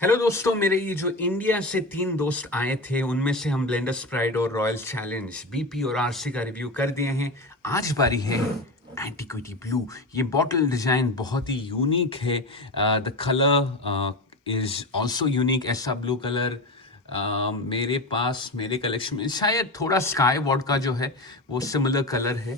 Hello दोस्तों, मेरे ये जो इंडिया से 3 दोस्त आए थे उनमें से हम ब्लेंडर्स प्राइड और रॉयल चैलेंज बीपी और आरसी का रिव्यू कर दिए हैं। आज बारी है एंटीक्विटी ब्लू। ये बॉटल डिजाइन बहुत ही यूनिक है। The colour is also unique. ऐसा ब्लू कलर मेरे पास मेरे कलेक्शन में शायद थोड़ा स्काई वॉड का जो है वो सिमिलर कलर है,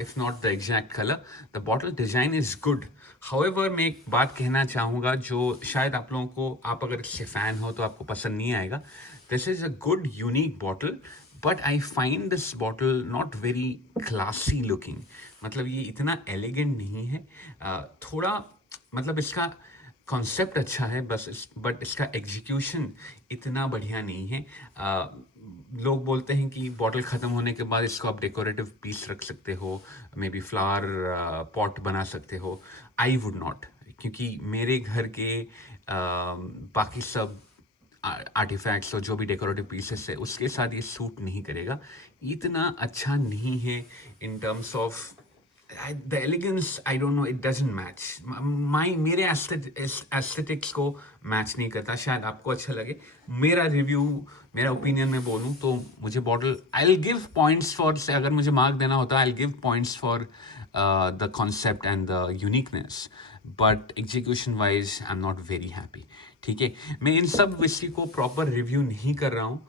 if not the exact colour. The bottle design is good. However मैं एक बात कहना चाहूँगा जो शायद आप लोगों को, आप अगर इससे फ़ैन हो तो आपको पसंद नहीं आएगा। This is a good unique bottle, but I find this bottle not very classy looking. मतलब ये इतना एलिगेंट नहीं है। थोड़ा मतलब इसका कॉन्सेप्ट अच्छा है बस बट इसका एग्जीक्यूशन इतना बढ़िया नहीं है। लोग बोलते हैं कि बॉटल ख़त्म होने के बाद इसको आप डेकोरेटिव पीस रख सकते हो, मे बी फ्लावर पॉट बना सकते हो। आई वुड नॉट, क्योंकि मेरे घर के बाकी सब आर्टिफैक्ट्स और जो भी डेकोरेटिव पीसेस है उसके साथ ये सूट नहीं करेगा। इतना अच्छा नहीं है in terms of the elegance. I don't know, it doesn't match my मेरे एस्थेटिक्स को मैच नहीं करता। शायद आपको अच्छा लगे। मेरा रिव्यू, मेरा ओपिनियन में बोलूँ तो मुझे bottle, I will give points for, से अगर मुझे मार्क देना होता I will give points for the concept and the uniqueness, but execution wise I am not very happy. ठीक है, मैं इन सब विस्की को प्रॉपर रिव्यू नहीं कर रहा हूँ,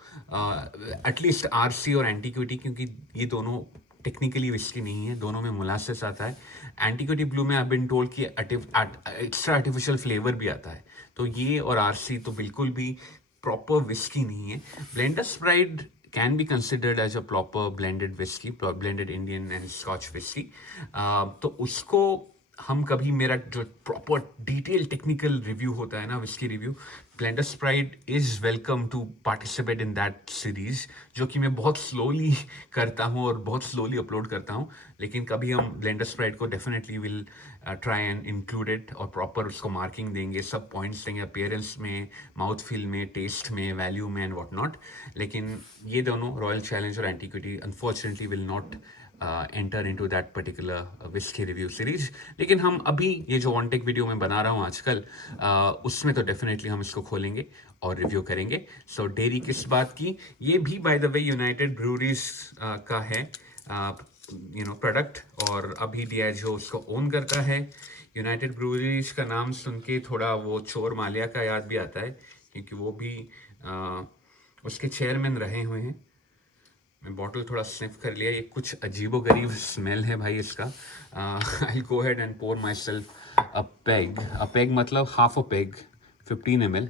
एटलीस्ट आरसी और एंटीक्विटी, क्योंकि ये दोनों टेक्निकली विस्की नहीं है, दोनों में मोलासेस आता है। एंटीक्विटी ब्लू में आई बीन टोल्ड कि एक्स्ट्रा आर्टिफिशियल फ्लेवर भी आता है, तो ये और आरसी तो बिल्कुल भी प्रॉपर विस्की नहीं है। Blenders pride can be considered as a proper blended whiskey, blended Indian and Scotch whiskey. तो उसको हम कभी, मेरा जो प्रॉपर डिटेल टेक्निकल रिव्यू होता है ना, whisky review, Blender's Pride is welcome to participate in that series, जो कि मैं बहुत स्लोली करता हूँ और बहुत स्लोली अपलोड करता हूँ। लेकिन कभी हम ब्लेंडर्स प्राइड को definitely will try and include it, और प्रॉपर उसको मार्किंग देंगे, सब पॉइंट्स देंगे, अपीयरेंस में, माउथ फील में, टेस्ट में, वैल्यू में एंड वॉट नॉट। लेकिन ये दोनों, रॉयल चैलेंज और antiquity, unfortunately will not enter into that particular whisky review series. लेकिन हम अभी ये जो वन टेक वीडियो मैं बना रहा हूँ आजकल, उसमें तो डेफिनेटली हम इसको खोलेंगे और रिव्यू करेंगे। सो डेरी किस बात की, ये भी by the way United breweries का है प्रोडक्ट, और अभी डियाजो उसको ओन करता है। यूनाइटेड ब्रूरीज का नाम सुन के थोड़ा वो चोर मालिया का याद भी आता है, क्योंकि वो भी उसके चेयरमैन रहे हुए हैं। मैं बॉटल थोड़ा स्निफ कर लिया, ये कुछ अजीबो गरीब स्मेल है भाई इसका। आई गो head and pour my self a peg मतलब half a peg, 15 ml।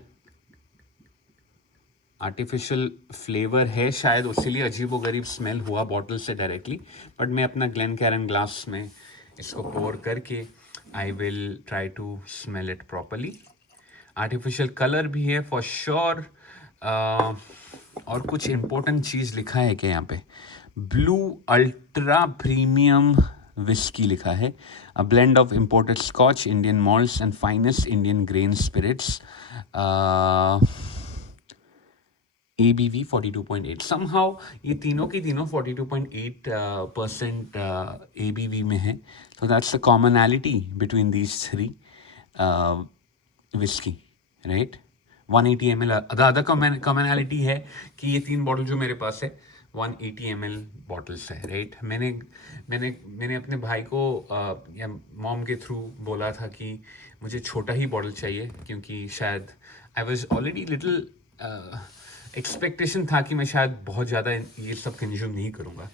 Artificial flavour है शायद, उसीलिए अजीबो गरीब स्मेल हुआ बॉटल से डायरेक्टली। बट मैं अपना ग्लेनकैरन ग्लास में इसको पोर करके I will try to smell it properly. Artificial colour भी है फॉर श्योर। और कुछ इंपॉर्टेंट चीज़ लिखा है क्या यहाँ पे? ब्लू अल्ट्रा प्रीमियम विस्की लिखा है, a blend of imported Scotch, Indian malts and finest Indian grain spirits. ABV 42.8। Somehow ये तीनों की तीनों 42.8% ABV में है, तो that's the commonality between these three whisky, right. 180 ml other commonality है कि ये तीन बॉटल जो मेरे पास है 180 ml बॉटल्स है, राइट। मैंने मैंने मैंने अपने भाई को या मॉम के थ्रू बोला था कि मुझे छोटा ही बॉटल चाहिए, क्योंकि शायद I was already little expectation था कि मैं शायद बहुत ज़्यादा ये सब कंज्यूम नहीं करूँगा,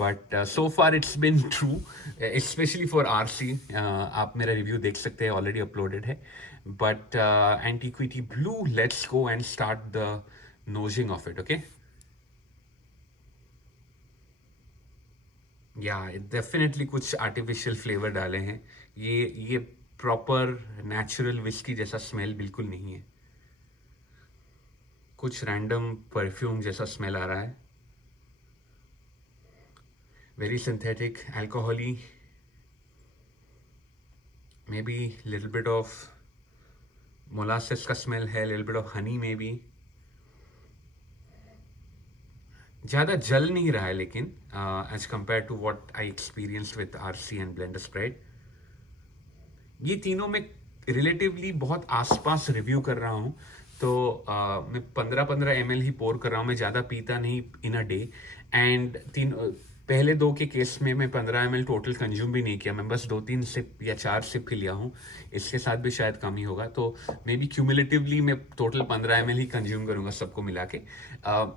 but so far it's been true, specially for RC. आप मेरा रिव्यू देख सकते हैं, ऑलरेडी अपलोडेड है। But antiquity blue, let's go and start the नोजिंग of it, okay. या डेफिनेटली कुछ आर्टिफिशियल फ्लेवर डाले हैं। ये प्रॉपर नेचुरल विस्की जैसा स्मेल बिल्कुल नहीं है। कुछ रैंडम परफ्यूम जैसा स्मेल आ रहा है, very synthetic, अल्कोहली, may be little bit of molasses का स्मेल है, little bit of honey maybe. ज़्यादा जल नहीं रहा है लेकिन, as compare to what I experienced with RC and Blender's Pride. ये तीनों में रिलेटिवली बहुत आसपास रिव्यू कर रहा हूँ, तो मैं 15-15 ml ही पोर कर रहा हूँ, मैं ज़्यादा पीता नहीं इन अ डे। एंड पहले दो के केस में मैं 15 ml टोटल कंज्यूम भी नहीं किया, मैं बस 2-3 सिप या 4 सिप ही लिया हूँ। इसके साथ भी शायद कम ही होगा, तो मे बी क्यूमुलेटिवली मैं टोटल 15 ml ही कंज्यूम करूँगा सबको मिला के।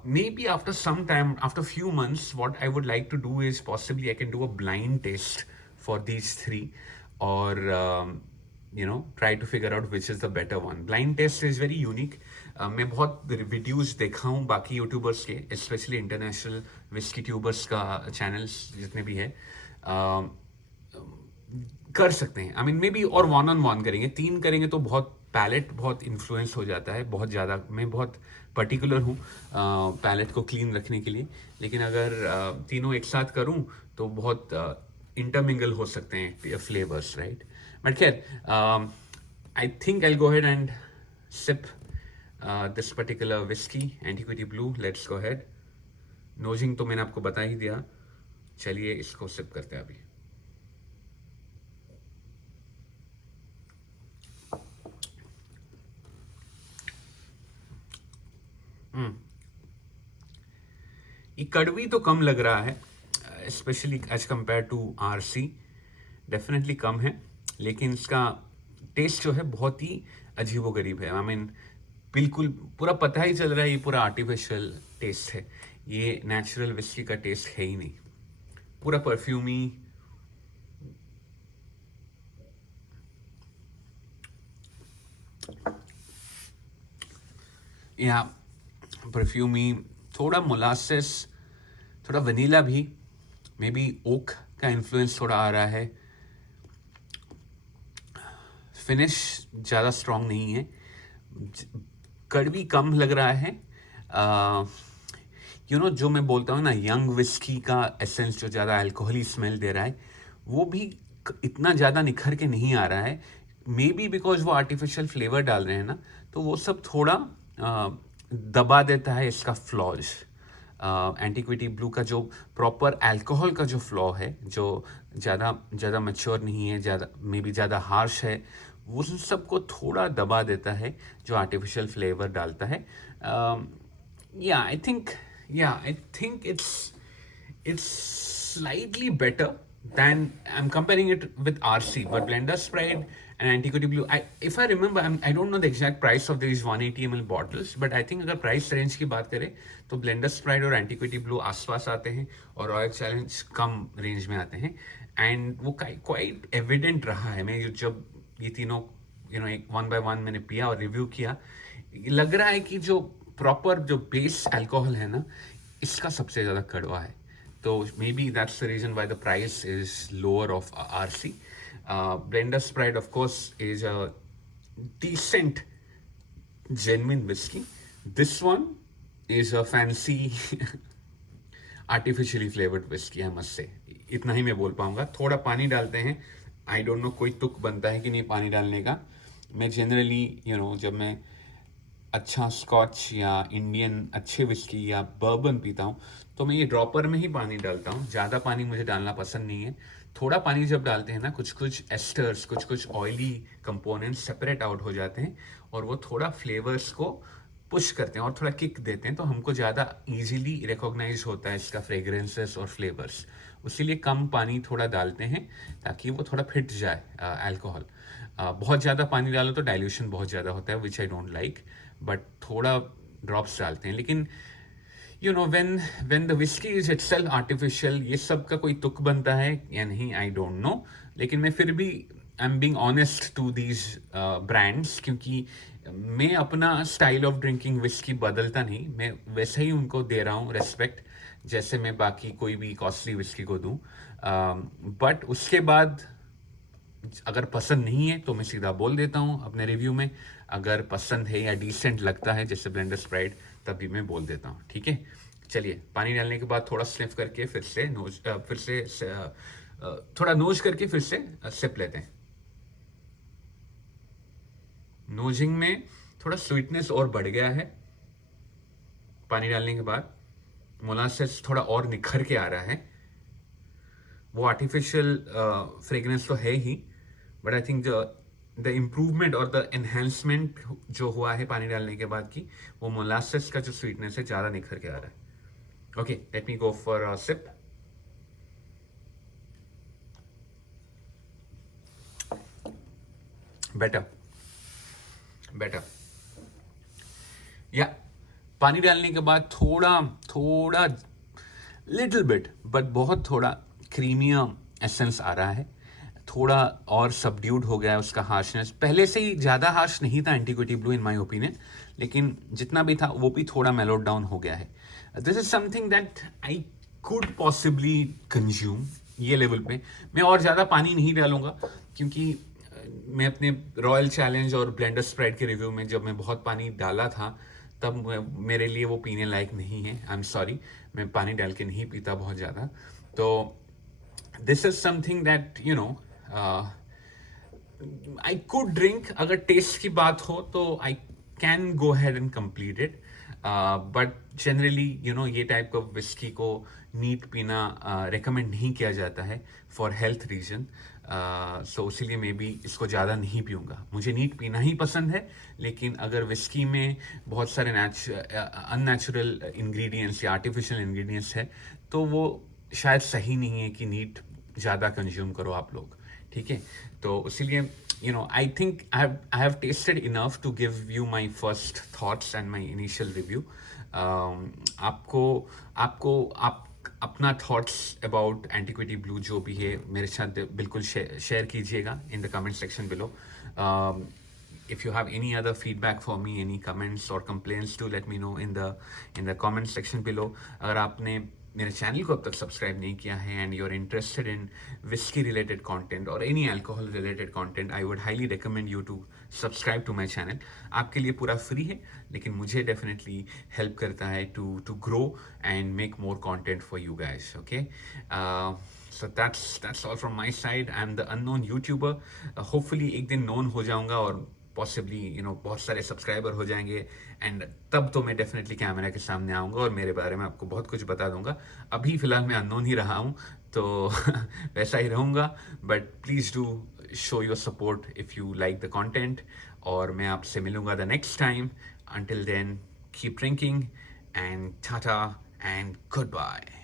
Maybe after some time, after few months, what I would like to do is possibly I can do a blind test for these three, और try to figure out which is the better one. Blind test is very unique. मैं बहुत videos देखा हूँ बाकी YouTubers के, specially international whisky tubers का channels जितने भी है, कर सकते हैं। आई मीन मे बी, और 1-on-1 करेंगे, 3 करेंगे तो बहुत पैलेट बहुत इन्फ्लुएंस हो जाता है, बहुत ज़्यादा। मैं बहुत पर्टिकुलर हूँ पैलेट को क्लीन रखने के लिए, लेकिन अगर तीनों एक साथ करूँ तो बहुत इंटरमिंगल हो सकते हैं फ्लेवर्स, राइट। बट खैर, आई think I go ahead and sip this particular whiskey, Antiquity Blue. Let's go ahead. नोजिंग तो मैंने आपको बता ही दिया, चलिए इसको सिप करते हैं अभी। ये कड़वी तो कम लग रहा है, specially as compare to RC, definitely कम है, लेकिन इसका टेस्ट जो है बहुत ही अजीबोगरीब है। आई मीन बिल्कुल पूरा पता ही चल रहा है ये पूरा आर्टिफिशियल टेस्ट है, ये नेचुरल विस्की का टेस्ट है ही नहीं, पूरा परफ्यूमी। या परफ्यूमी, थोड़ा मोलासेस, थोड़ा वनीला भी, मे बी ओक का इन्फ्लुएंस थोड़ा आ रहा है। फिनिश ज़्यादा स्ट्रॉन्ग नहीं है, कड़वी कम लग रहा है। जो मैं बोलता हूँ ना, यंग विस्की का एसेंस जो ज़्यादा अल्कोहली स्मेल दे रहा है, वो भी इतना ज़्यादा निखर के नहीं आ रहा है। मे बी बिकॉज वो आर्टिफिशियल फ्लेवर डाल रहे हैं ना, तो वो सब थोड़ा दबा देता है इसका फ्लॉज। एंटीक्विटी ब्लू का जो प्रॉपर अल्कोहल का जो फ्लॉ है, जो ज़्यादा मैच्योर नहीं है, ज़्यादा मे बी ज़्यादा हार्श है, वो सबको थोड़ा दबा देता है जो आर्टिफिशियल फ्लेवर डालता है। I think it's slightly better than, I'm comparing it with RC, but Blender's Pride and Antiquity Blue, if I remember, I don't know the exact price of these 180 ml bottles, but I think अगर price range की बात करें तो Blender's Pride और Antiquity Blue आसपास आते हैं और रॉयल चैलेंज कम रेंज में आते हैं। एंड वो क्वाइट एविडेंट रहा है, मैं जब ये तीनों एक 1 by 1 मैंने पिया और रिव्यू किया, लग रहा है कि जो प्रॉपर जो बेस अल्कोहल है ना, इसका सबसे ज़्यादा कड़वा है। तो maybe that's the reason why the price is lower of RC. Blender's Pride of course is a decent genuine whiskey. This one is a fancy artificially flavored whiskey, I must say. इतना ही मैं बोल पाऊंगा। थोड़ा पानी डालते हैं, आई don't no कोई तुक बनता है कि नहीं पानी डालने का। मैं जनरली जब मैं अच्छा स्कॉच या इंडियन अच्छे विस्की या बर्बन पीता हूँ तो मैं ये ड्रॉपर में ही पानी डालता हूँ, ज़्यादा पानी मुझे डालना पसंद नहीं है। थोड़ा पानी जब डालते हैं ना, कुछ एस्टर्स, कुछ ऑयली कंपोनेंट्स सेपरेट आउट हो जाते हैं और वो थोड़ा फ्लेवर्स को पुश करते हैं और थोड़ा किक देते हैं, तो हमको ज़्यादा इजीली रिकॉग्नाइज होता है इसका फ्रेग्रेंसेस और फ्लेवर्स। उसीलिए कम पानी थोड़ा डालते हैं ताकि वो थोड़ा फिट जाए अल्कोहल। बहुत ज़्यादा पानी डालो तो डाइल्यूशन बहुत ज़्यादा होता है, विच आई डोंट लाइक, बट थोड़ा ड्रॉप्स डालते हैं। लेकिन when the whisky is itself artificial, ये सब का कोई तुक बनता है या नहीं, आई डोंट नो। लेकिन मैं फिर भी I am being honest to these brands, क्योंकि मैं अपना स्टाइल ऑफ ड्रिंकिंग विस्की बदलता नहीं, मैं वैसे ही उनको दे रहा हूँ रेस्पेक्ट जैसे मैं बाकी कोई भी कॉस्टली विस्की को दूँ। बट उसके बाद अगर पसंद नहीं है तो मैं सीधा बोल देता हूँ अपने रिव्यू में, अगर पसंद है या डिसेंट लगता है जैसे Blender's Pride, तभी मैं बोल देता हूँ, ठीक है। चलिए, पानी डालने के बाद थोड़ा स्निफ करके फिर से थोड़ा नोज करके फिर से सिप लेते हैं। नोजिंग में थोड़ा स्वीटनेस और बढ़ गया है पानी डालने के बाद, मोलासेस थोड़ा और निखर के आ रहा है। वो आर्टिफिशियल फ्रेग्रेंस तो है ही, but I think the improvement और द एनहेंसमेंट जो हुआ है पानी डालने के बाद की, वो मोलासेस का जो स्वीटनेस है ज़्यादा निखर के आ रहा है। Okay, let me go for a sip. Better, better. या पानी डालने के बाद थोड़ा थोड़ा लिटिल बिट, बट बहुत थोड़ा क्रीमिया एसेंस आ रहा है, थोड़ा और सबड्यूड हो गया है उसका हार्शनेस। पहले से ही ज़्यादा हार्श नहीं था antiquity blue in my opinion, लेकिन जितना भी था वो भी थोड़ा मेलोड डाउन हो गया है। This is something that I could possibly consume. ये लेवल पे मैं और ज़्यादा पानी नहीं डालूंगा, क्योंकि मैं अपने रॉयल चैलेंज और ब्लेंडर स्प्राइट के रिव्यू में जब मैं बहुत पानी डाला था, तब मेरे लिए वो पीने लायक नहीं है। आई एम सॉरी, मैं पानी डाल के नहीं पीता बहुत ज़्यादा। तो this is something that you know I could drink. अगर टेस्ट की बात हो तो I can go had and complete it, but generally you know ये टाइप का विस्की को नीट पीना रिकमेंड नहीं किया जाता है फॉर हेल्थ रीजन। सो इसीलिए मैं भी इसको ज़्यादा नहीं पीऊँगा। मुझे नीट पीना ही पसंद है, लेकिन अगर विस्की में बहुत सारे अननेचुरल इंग्रेडिएंट्स या आर्टिफिशियल इंग्रेडिएंट्स है तो वो शायद सही नहीं है कि नीट ज़्यादा कंज्यूम करो आप लोग, ठीक है। तो इसीलिए you know I think I have tested enough to give you my first thoughts and my initial review. आपको आपको आप अपना थॉट्स अबाउट एंटीक्विटी ब्लू जो भी है मेरे साथ बिल्कुल शेयर कीजिएगा in the comment section below. If you have any other feedback for me, any comments or complaints, do let me know in the comment section below. अगर आपने मेरे चैनल को अब तक सब्सक्राइब नहीं किया है and you are interested in whisky related content और any alcohol related content, I would highly recommend you to subscribe to my channel. आपके लिए पूरा फ्री है, लेकिन मुझे डेफिनेटली हेल्प करता है to grow and make more content for you guys. Okay, so that's all from my side. I'm the unknown YouTuber. Hopefully एक दिन known हो जाऊंगा और पॉसिबली यू नो बहुत सारे सब्सक्राइबर हो जाएंगे, एंड तब तो मैं डेफिनेटली कैमरा के सामने आऊँगा और मेरे बारे में आपको बहुत कुछ बता दूंगा। अभी फ़िलहाल मैं अननोन ही रहा हूँ, तो वैसा ही रहूँगा। But please do show your support if you like the content, और मैं आपसे मिलूँगा the next time. Until then keep drinking and tata and good bye.